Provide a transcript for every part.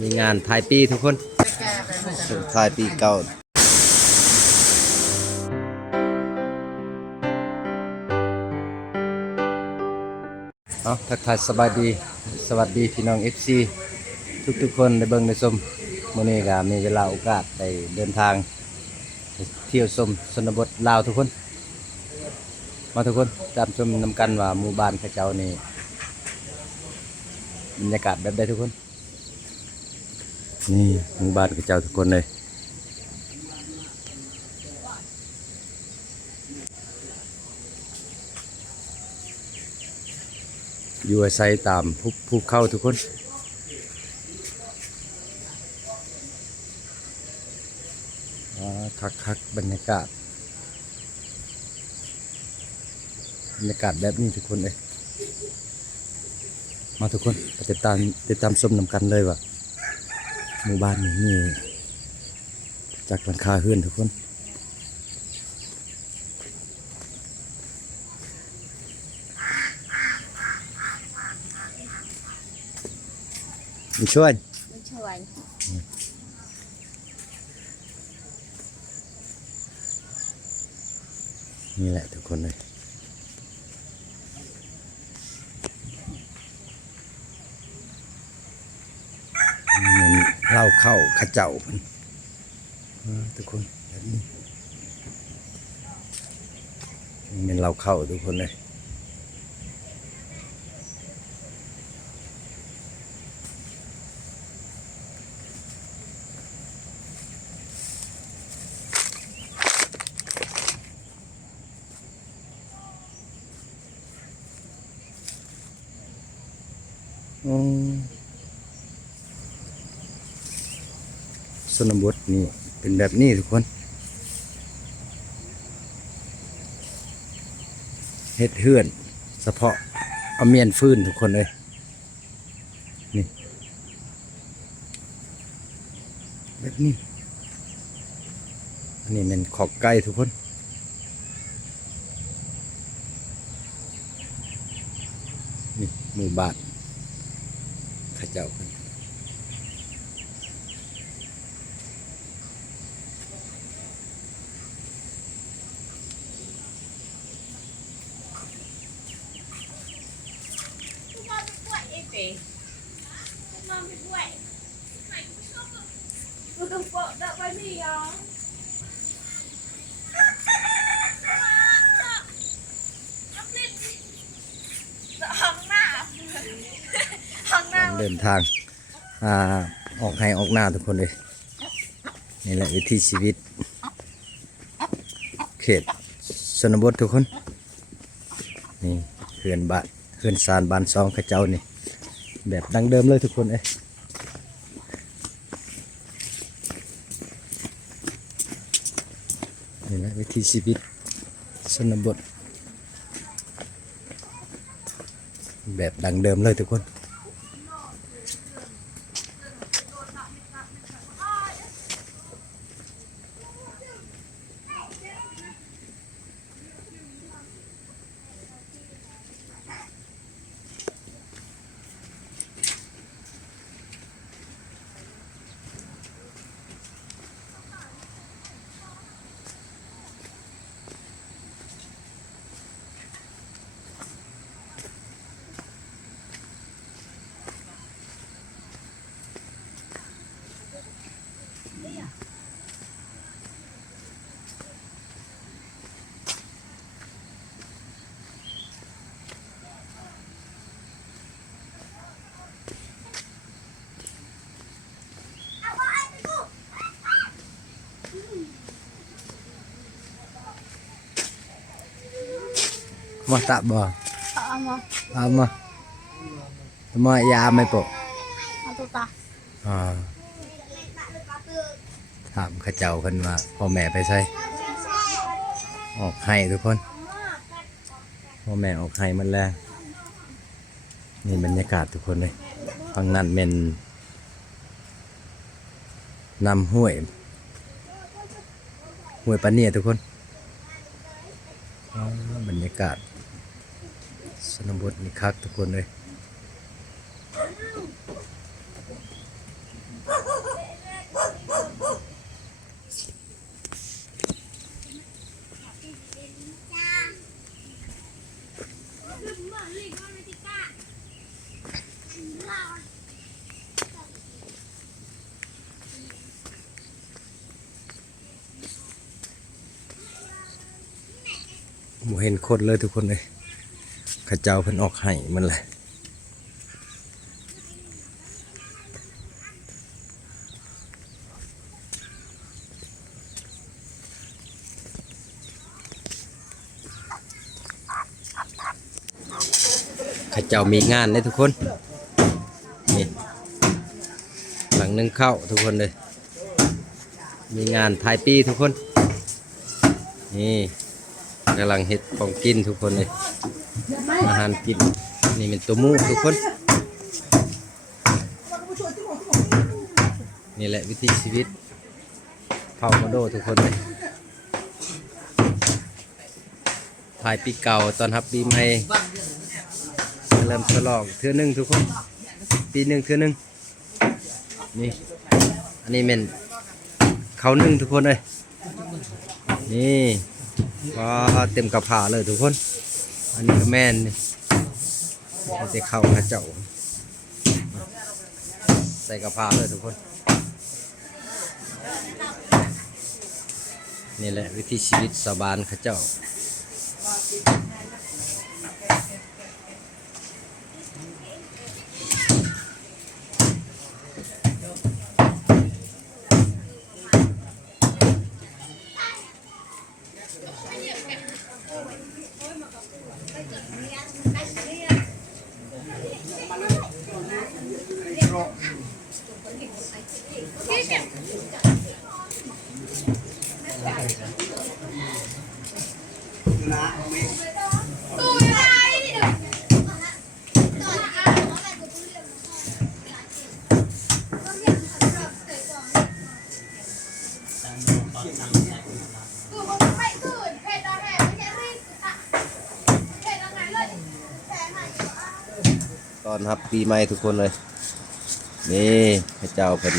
มีงานท้ายปีทุกคนท้ายปีเก่าเอาทักทายสบายดีสวัสดีพี่น้อง FC ทุกคนได้เบิ่งได้ชมมื้อนี้ก็มีเวลาโอกาสได้เดินทางเที่ยวชมชนบทลาวทุกคนมาทุกคนตามชมนำกันว่าหมู่บ้านเขาเจ้านี่บรรยากาศแบบใดทุกคนนี่หมู่บ้านเขาเจ้าทุกคนเลยอยู่อาศัยตามภูเขาทุกคนคักบรรยากาศแบบนี้ทุกคนเลยมาทุกคนไปติดตามชมนำกันเลยว่าหมู่บ้านนี้มีจากหลังคาเฮือนทุกคนมีช่วยนี่แหละทุกคนเลยมันเล่าเข้าข้าเจ้าทุกคนแบบนี้มันเล่าเข้าทุกคนเลยชนบทนี่เป็นแบบนี้ทุกคนเฮ็ดเฮือนเฉพาะเอาเมียนฟืนทุกคนเลยนี่แบบนี้อันนี้เป็นขอกไก่ทุกคนนี่หมู่บ้านข้าเจ้าเดินทางออกให้ออกหน้าทุกคนเลยนี่แหละวิถีชีวิตเขตชนบททุกคนนี่เขื่อนซานบ้านซองข้าเจ้านี่แบบดั้งเดิมเลยทุกคนนี่แหละวิถีชีวิตชนบทแบบดั้งเดิมเลยทุกคนมาตับบ่เอามาอยาไม่ปะถามข้าเจ้ากันว่าพ่อแม่ไปใส่ออกให้ทุกคนพ่อแม่ออกให้มันแล้วนี่บรรยากาศทุกคนเลยฝั่งนั้นเป็นนำห้วยปาเนียทุกคนบรรยากาศชนบทนี่คักทุกคนเลย บ่เห็นคนเลยทุกคนเลยข้าเจ้าเพิ่นออกให้มันเลยข้าเจ้ามีงานเลยทุกคนนี่หลังนึงเข้าทุกคนเลยมีงานท้ายปีทุกคนนี่กำลังเฮ็ดของกินทุกคนเลยอาหารกินนี่เป็นตัวหมูทุกคนนี่แหละวิถีชีวิตเผ่ามาโดทุกคนเลยถ่ายปีเก่าตอนรับปีใหม่เริ่มฉลองเทื่อนึงทุกคนปีหนึ่งเทื่อนึงนี่อันนี้เป็นเขานึ่งทุกคนเลยนี่ว้าเต็มกระเพาเลยทุกคนอันนี้ก็แม่นนี่จะเข้าข้าเจ้าใส่กระเพาเลยทุกคนนี่แหละวิถีชีวิตชาวบ้านข้าเจ้าตอนรับปีใหม่ทุกคนเลยนี่พระเจ้าเป็น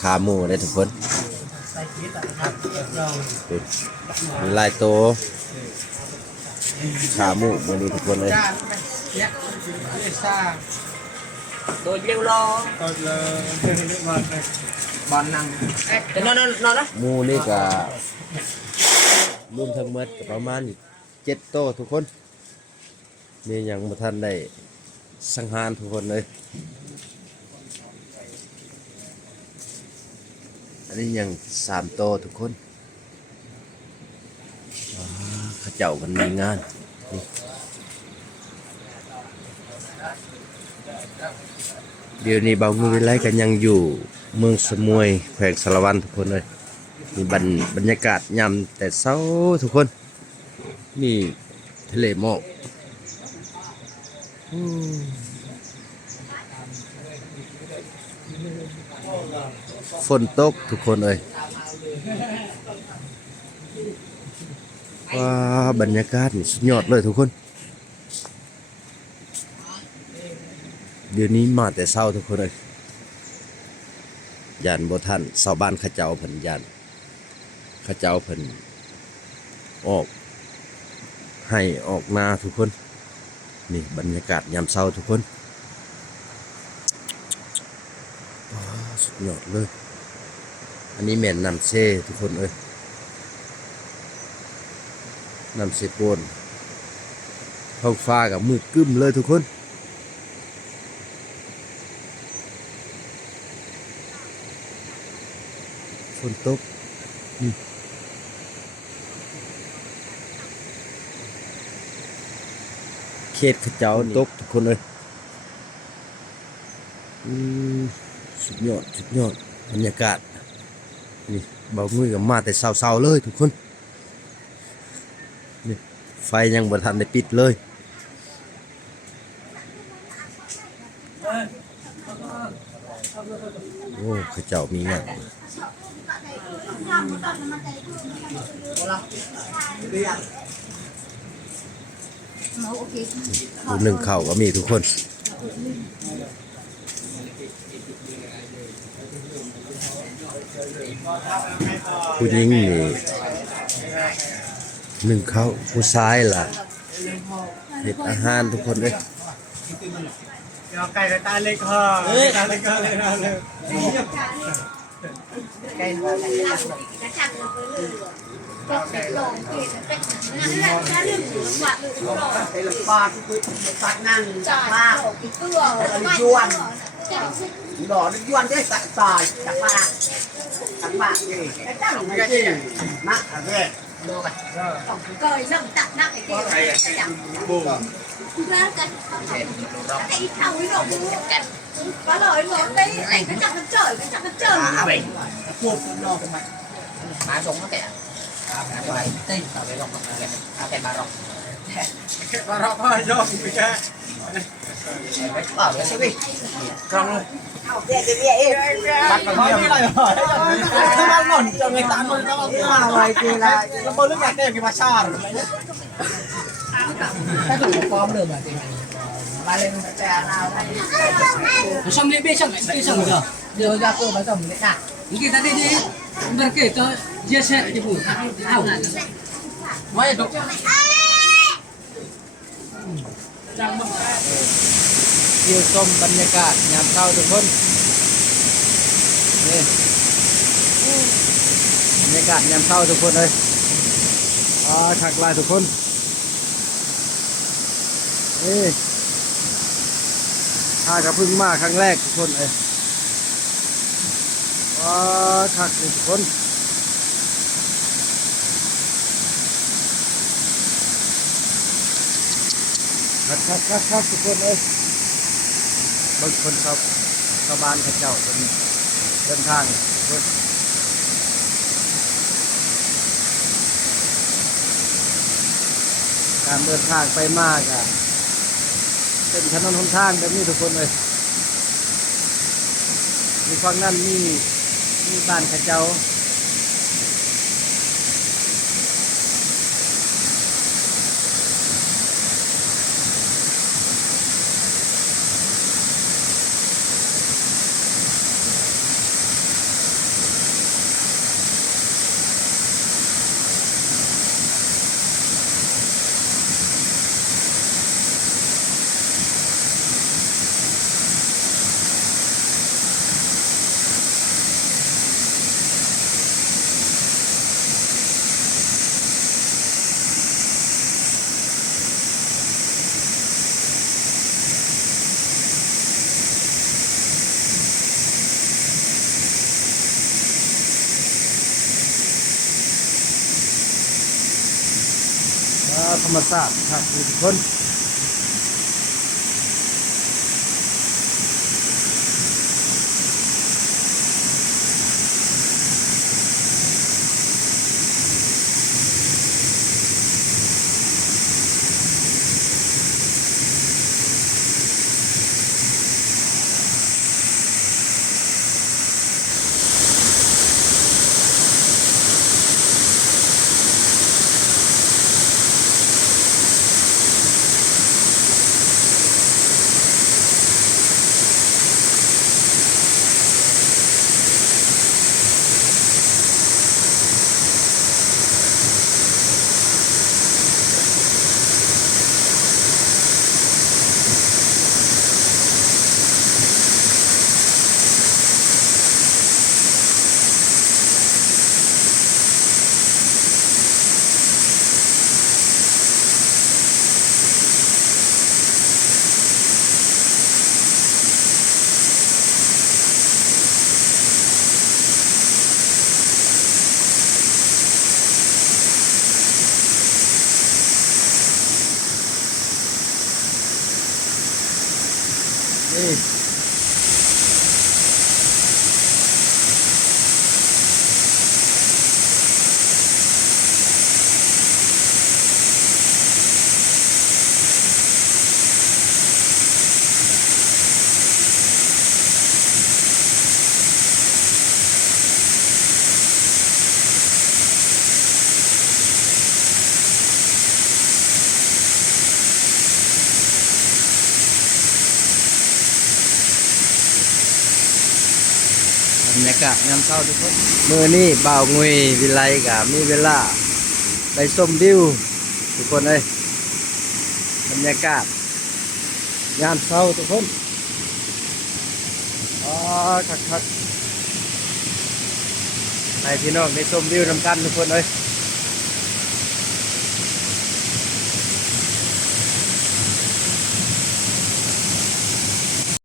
ขาหมูได้ทุกคนมีลายโตขาหมูวันนี้ทุกคนเลยtôi liêu lo tôi là bọn năng nó đó หมูนี่ก็รวมทั้งหมดก็ประมาณ7โตทุกคนมีอย่างบ่ทันได้สังหารทุกคนเลยอันนี้ยัง3โตทุกคนข้าเจ้ามันมีงานนี่เดี๋ยวนี้เบามือไล่กันยังอยู่เมืองสมุยแขวงสารวันทุกคนเลยมีบรรยากาศยามแต่เช้าทุกคนนี่ทะเลหมอกฝนตกทุกคนเลยว้าบรรยากาศนี่สุดยอดเลยทุกคนเดี๋ยวนี้มาแต่เช้าทุกคนเลยยานบ่ทันชาวบ้านข้าเจ้าเพิ่นยานข้าเจ้าเพิ่นออกให้ออกนาทุกคนนี่บรรยากาศยามเช้าทุกคนสุดยอดเลยอันนี้แม่นน้ำเซ่ทุกคนเอ้ยน้ำเซ่ปนท้องฟ้ากับมืดกึ้มเลยทุกคนฝนตกนี่เขตขเจ้าตกทุกคนเลยสุดยอดสุดยอดบรรยากาศนี่เบามือกับมาแต่เศร้าๆเลยทุกคนนี่ไฟยังบ่ทันได้ปิดเลยโอ้ข้าเจ้ามีงานผู้หนึ่งเข่าก็มีทุกคนผู้หญิงนี่หนึ่งเขาผู้ชายล่ะเด็ดอาหารทุกคนเลย nó cày cái ta lên hờ ta lên hờ lên hờ lên cây cây là ba cái sạch năng ba yuan đỏ nó yuan đấy sạch sỏi chặt ba gì cái chẳng cái gì nặng à về đâu vậy cười nâng tặng nặng cái kia chẳng bù ra cái thằng ấy đồ có lời một cái này cái chắc nó trời vậy cuộc nó không mày má giống nó kẹt cái tên tao cái lọc cái bà rọc bà rọc hơi vô cái ở cái đi con bắt vào nhiều lại hỏi nó đang ngẩn cho người ta nó mà vậy thì là nó bơi nước ngặt đây cái bà sa rồi cái tủ con được mà thì ba lên xe nào xong lên bên xong cái xong rồi đưa ra cô bà chồng để đặt người ta đi đi người kể cho chia sẻ cho buổi hảo mấy độ เที่ยวชมบรรยากาศยามเช้าทุกคนนี่บรรยากาศยามเช้าทุกคนเลยถักลายทุกคนนี่ข้าก็เพิ่งมาครั้งแรกทุกคนเลยถักเลยทุกคนคักทุกคนเลยบางคนชาวบ้านเขาเจ้าเป็นเดินทางคนการเดินทางไปมากอะเป็นถนนหนทางแบบนี้ทุกคนเลยมีฝั่งนั้นมีบ้านเขาเจ้าธรรมศาสตร์ครับทุกคนนี่บรรยากาศยามเช้าทุกคนมื้อนี้บ่าวงุยวิไลก็มีเวลาไปชมวิวทุกคนเอ้ยบรรยากาศยามเช้าทุกคน อ๋อคักให้พี่น้องได้ชมวิวนำกันทุกคนเลย